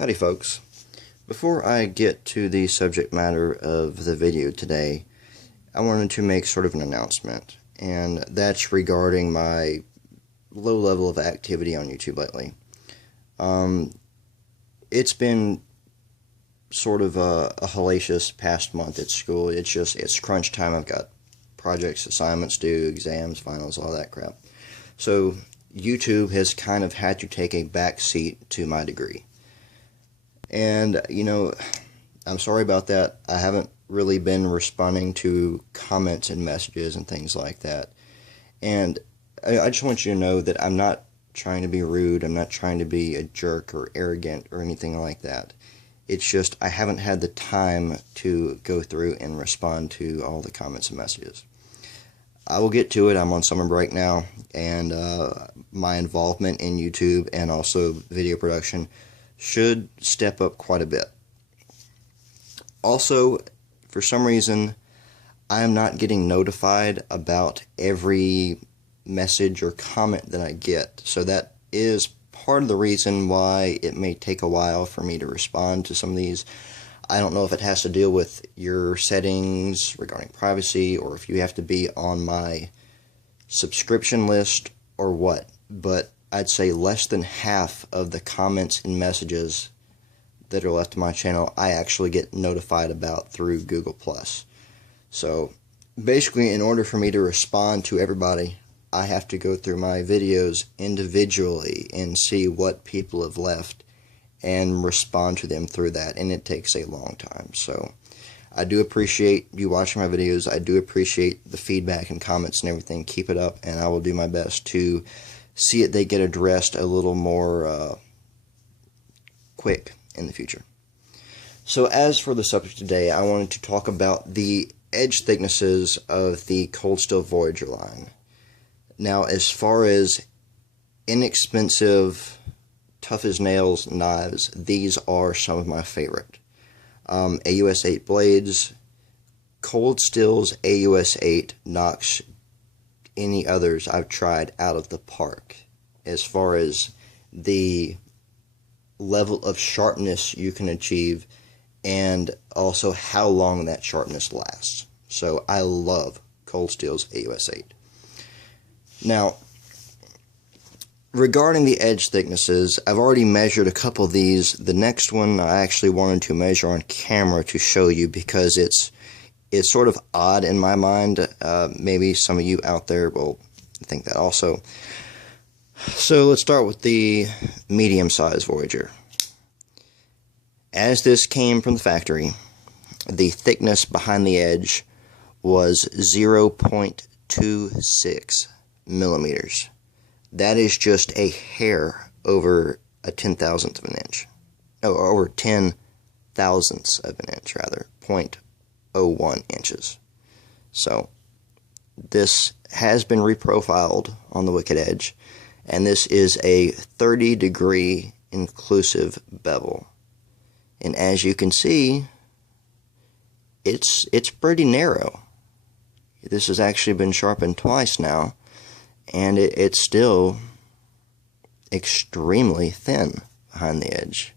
Howdy folks. Before I get to the subject matter of the video today, I wanted to make sort of an announcement, and that's regarding my low level of activity on YouTube lately. It's been sort of a hellacious past month at school. It's crunch time. I've got projects, assignments due, exams, finals, all that crap. So YouTube has kind of had to take a back seat to my degree. And, I'm sorry about that. I haven't really been responding to comments and messages and things like that. And I just want you to know that I'm not trying to be rude. I'm not trying to be a jerk or arrogant or anything like that. It's just I haven't had the time to go through and respond to all the comments and messages. I will get to it. I'm on summer break now, and my involvement in YouTube and also video production should step up quite a bit. Also, for some reason, I am not getting notified about every message or comment that I get. So that is part of the reason why it may take a while for me to respond to some of these. I don't know if it has to deal with your settings regarding privacy or if you have to be on my subscription list or what, but I'd say less than half of the comments and messages that are left on my channel I actually get notified about through Google+. So basically, in order for me to respond to everybody, I have to go through my videos individually and see what people have left and respond to them through that, and it takes a long time. So I do appreciate you watching my videos. I do appreciate the feedback and comments and everything. Keep it up, and I will do my best to see it they get addressed a little more quick in the future. So as for the subject today, I wanted to talk about the edge thicknesses of the Cold Steel Voyager line. Now, as far as inexpensive, tough as nails knives, these are some of my favorite. AUS 8 blades. Cold Steel's AUS 8 knocks any others I've tried out of the park as far as the level of sharpness you can achieve and also how long that sharpness lasts. So I love Cold Steel's AUS 8. Now, regarding the edge thicknesses, I've already measured a couple of these. The next one I actually wanted to measure on camera to show you because it's sort of odd in my mind. Maybe some of you out there will think that also. So let's start with the medium-sized Voyager. As this came from the factory, the thickness behind the edge was 0.26 millimeters. That is just a hair over a 10,000th of an inch. No, over 10 thousandths of an inch, rather. 0.01 inches. So, this has been reprofiled on the wicked edge, and this is a 30-degree inclusive bevel. And as you can see, it's pretty narrow. This has actually been sharpened twice now, and it's still extremely thin behind the edge.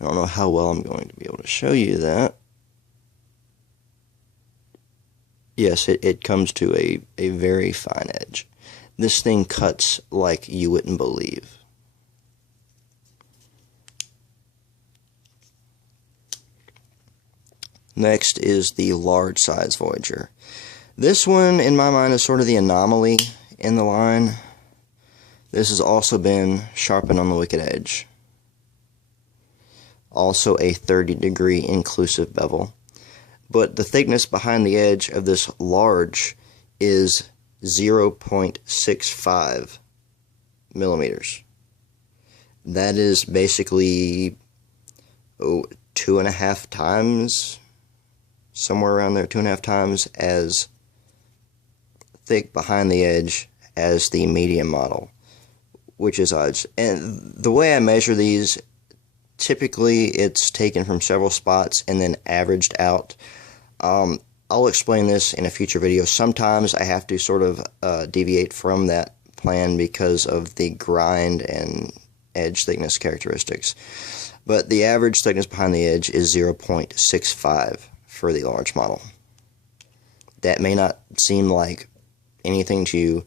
I don't know how well I'm going to be able to show you that. Yes, it comes to a very fine edge. This thing cuts like you wouldn't believe. Next is the large size Voyager. This one, in my mind, is sort of the anomaly in the line. This has also been sharpened on the wicked edge. Also a 30-degree inclusive bevel. But the thickness behind the edge of this large is 0.65 millimeters. That is basically 2.5 times, somewhere around there, 2.5 times as thick behind the edge as the medium model, which is odd. And the way I measure these, typically it's taken from several spots and then averaged out. I'll explain this in a future video. Sometimes I have to sort of deviate from that plan because of the grind and edge thickness characteristics. But the average thickness behind the edge is 0.65 for the large model. That may not seem like anything to you.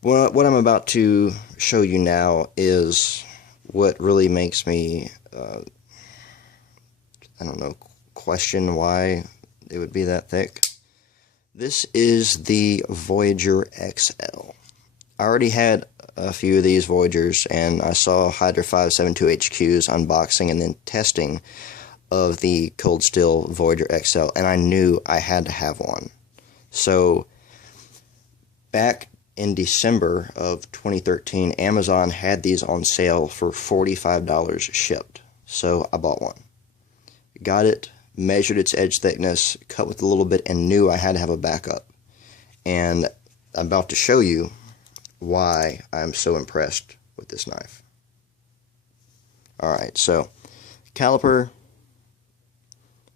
What I'm about to show you now is what really makes me, question why it would be that thick. This is the Voyager XL. I already had a few of these Voyagers, and I saw Hydra 572HQ's unboxing and then testing of the Cold Steel Voyager XL, and I knew I had to have one. So, back in December of 2013, Amazon had these on sale for $45 shipped. So, I bought one. Got it, measured its edge thickness, cut with a little bit, and knew I had to have a backup. And I'm about to show you why I'm so impressed with this knife. Alright, so caliper,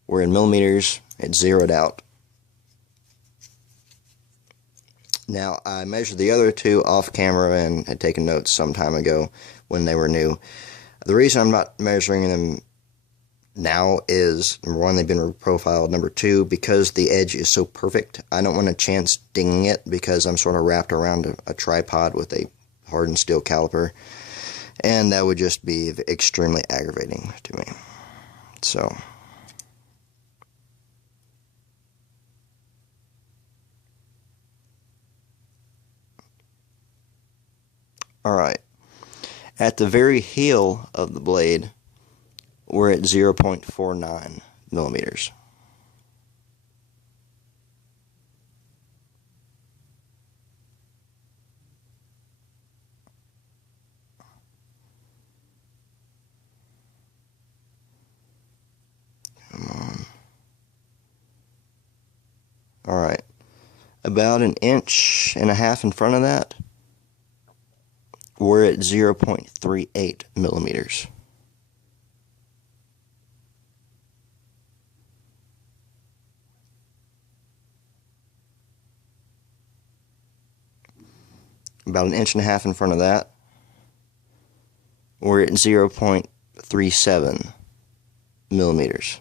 we're in millimeters, it's zeroed out. Now, I measured the other two off camera and had taken notes some time ago when they were new. The reason I'm not measuring them now is, number one, they've been reprofiled. Number two, because the edge is so perfect, I don't want a chance dinging it because I'm sort of wrapped around a tripod with a hardened steel caliper, and that would just be extremely aggravating to me. So, alright, at the very heel of the blade, we're at 0.49 millimeters. Come on. Alright. About 1.5 inches in front of that, we're at 0.38 millimeters. About 1.5 inches in front of that, we're at 0.37 millimeters.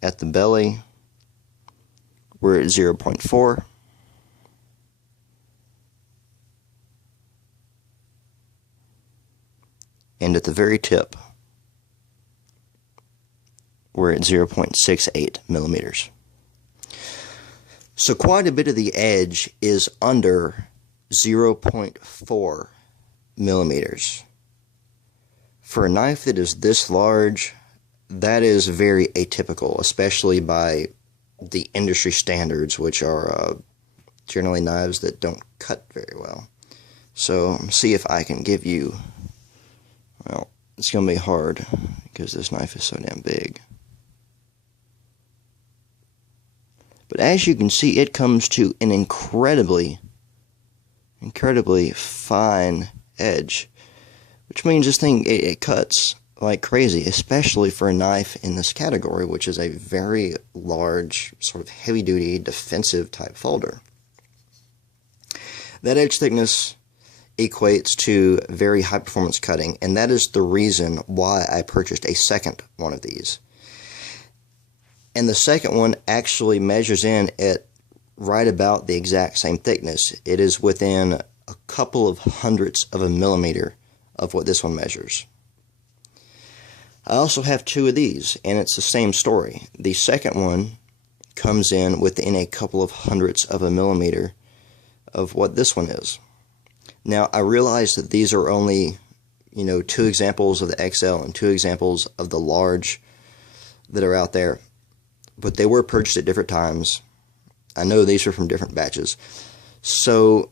At the belly, we're at 0.4. And at the very tip, we're at 0.68 millimeters. So quite a bit of the edge is under 0.4 millimeters. For a knife that is this large, that is very atypical, especially by the industry standards, which are generally knives that don't cut very well. So, see if I can give you, well, it's going to be hard because this knife is so damn big. But as you can see, it comes to an incredibly fine edge, which means this thing, it cuts like crazy, especially for a knife in this category, which is a very large, sort of heavy-duty, defensive type folder. That edge thickness equates to very high-performance cutting, and that is the reason why I purchased a second one of these. And the second one actually measures in at right about the exact same thickness. It is within a couple of hundredths of a millimeter of what this one measures. I also have two of these, and it's the same story. The second one comes in within a couple of hundredths of a millimeter of what this one is. Now, I realize that these are only, two examples of the XL and two examples of the large that are out there, but they were purchased at different times. I know these are from different batches. So,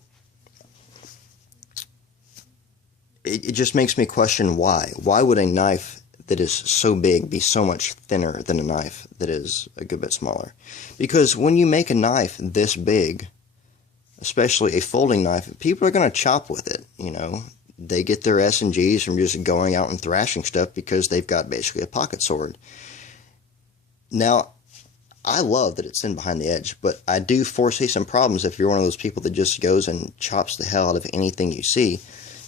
it just makes me question why. Why would a knife that is so big be so much thinner than a knife that is a good bit smaller? Because when you make a knife this big, especially a folding knife, people are going to chop with it, They get their S&Gs from just going out and thrashing stuff because they've got basically a pocket sword. Now, I love that it's thin behind the edge, but I do foresee some problems if you're one of those people that just goes and chops the hell out of anything you see,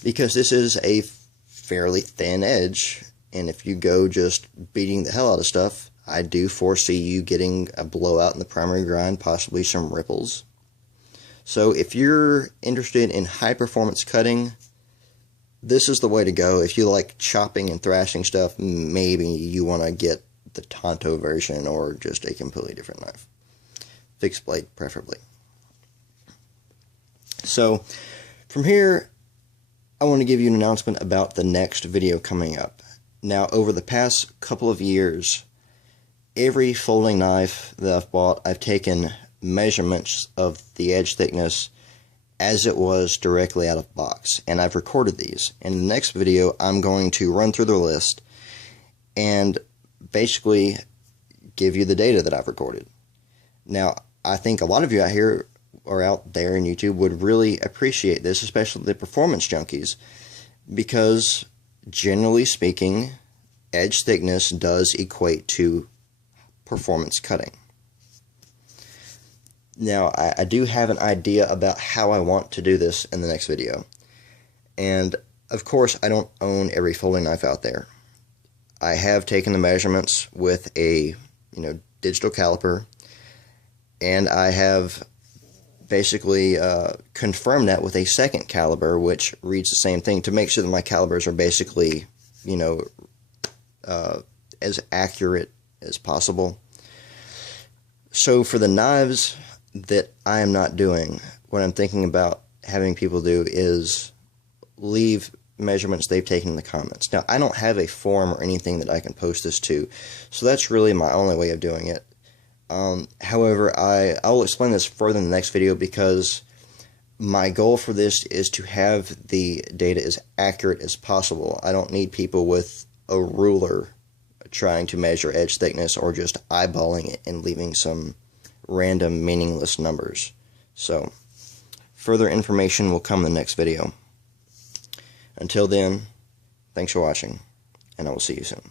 because this is a fairly thin edge, and if you go just beating the hell out of stuff, I do foresee you getting a blowout in the primary grind, possibly some ripples. So if you're interested in high performance cutting, this is the way to go. If you like chopping and thrashing stuff, maybe you want to get the Tonto version or just a completely different knife. Fixed blade, preferably. So, from here, I want to give you an announcement about the next video coming up. Now, over the past couple of years, every folding knife that I've bought, I've taken measurements of the edge thickness as it was directly out of box, and I've recorded these. In the next video, I'm going to run through the list and basically give you the data that I've recorded. Now, I think a lot of you out here or out there in YouTube would really appreciate this, especially the performance junkies, because generally speaking, edge thickness does equate to performance cutting. Now, I do have an idea about how I want to do this in the next video. And, of course, I don't own every folding knife out there. I have taken the measurements with a, digital caliper, and I have basically confirmed that with a second caliber, which reads the same thing, to make sure that my calibers are basically, as accurate as possible. So for the knives that I am not doing, what I'm thinking about having people do is leave measurements they've taken in the comments. Now, I don't have a forum or anything that I can post this to, so that's really my only way of doing it. However, I will explain this further in the next video, because my goal for this is to have the data as accurate as possible. I don't need people with a ruler trying to measure edge thickness or just eyeballing it and leaving some random meaningless numbers. So, further information will come in the next video. Until then, thanks for watching, and I will see you soon.